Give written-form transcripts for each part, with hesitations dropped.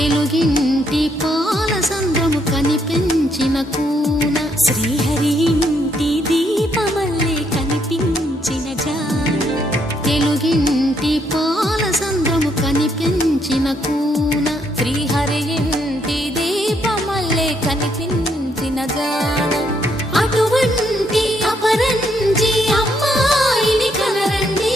తెలుగింటి పాల సంద్రము కనిపించిన కూన శ్రీహరి ఇంటి దీపమల్లే కనిపించిన జాడ తెలుగింటి పాల సంద్రము కనిపించిన కూన శ్రీహరి ఇంటి దీపమల్లే కనిపించిన జాడ అటువంటి అపరంజి అమ్మాయిని కనరండి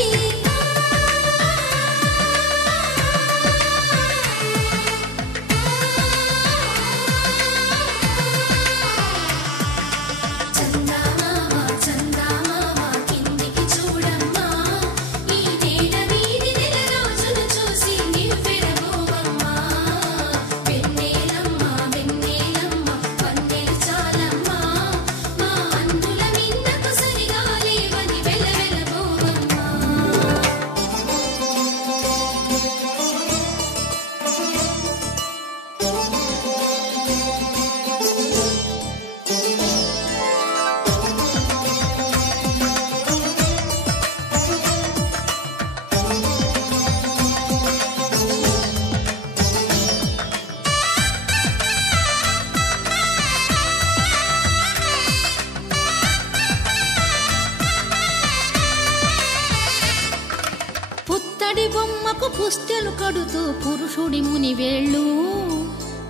పుత్తడి బొమ్మకు పుస్తెలు కడుతూ పురుషుడి ముని వేళ్ళు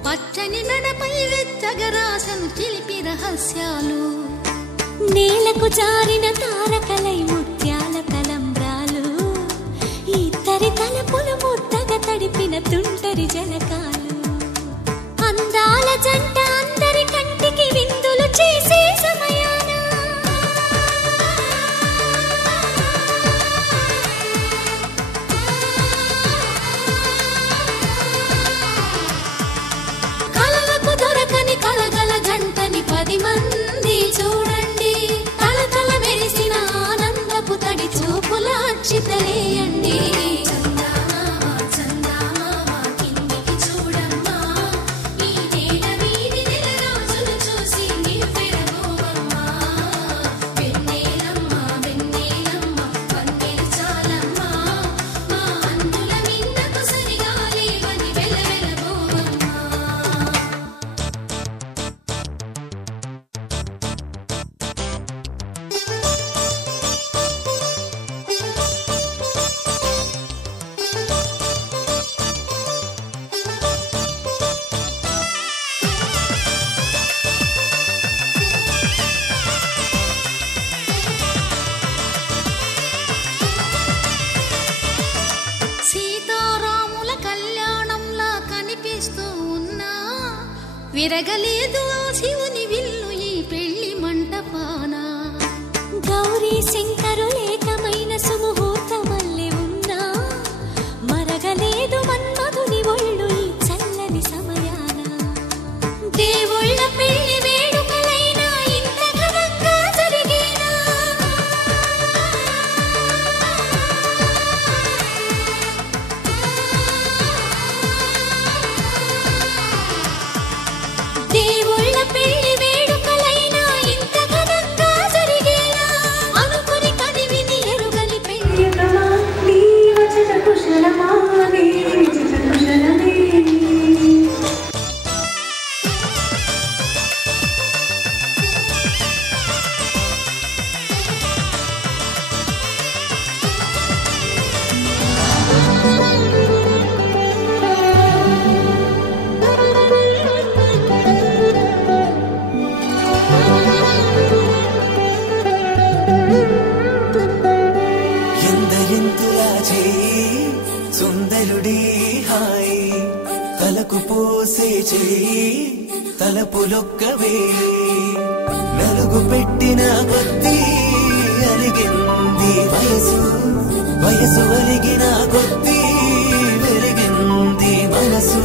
పచ్చని నడపై వెచ్చగరాసను చిలిపి రహస్యాలు నేలకు జారిన తారకలై ముత్యాల తలంబ్రాలు ఇద్దరి తలపులు ముద్దగా తడిపిన తుంటరి జలకాలు అందాల జంట అందరి కంటికి విందులు చేసే సమయాన కలగల జంటని 10 మంది చూడండి తలతల మెరిసిన ఆనందపు తడి చూపుల అక్షితలేయండి సీతారాముల కళ్యాణంలా కనిపిస్తూ ఉన్నా విరగలేదు శివుని విల్లు ఈ పెళ్లి మంటపాన గౌరీ శంకరులేకమైన సుముహూర్తమల్లె ఉన్నా మరగలేదు మన్మధుని ఒళ్ళు ఈ చల్లని సమయాన దేవుళ్ళ పెళ్లి వేడుకలైనా ఇంత ఘనంగా జరిగేనా దేవుళ్ళ పెళ్లి వేడుకలైనా ఇంత ఘనంగా జరిగేనా అనుకుని కనివిని ఎరుగని పెళ్లి ఎందరింతులా చేయి సుందరుడి హాయి తలకు పోసే చేయి తలపులొక్కవే నలుగు పెట్టిన కొద్దీ అరిగింది వయసు వయసు అరిగిన కొద్దీ వెలిగింది మనసు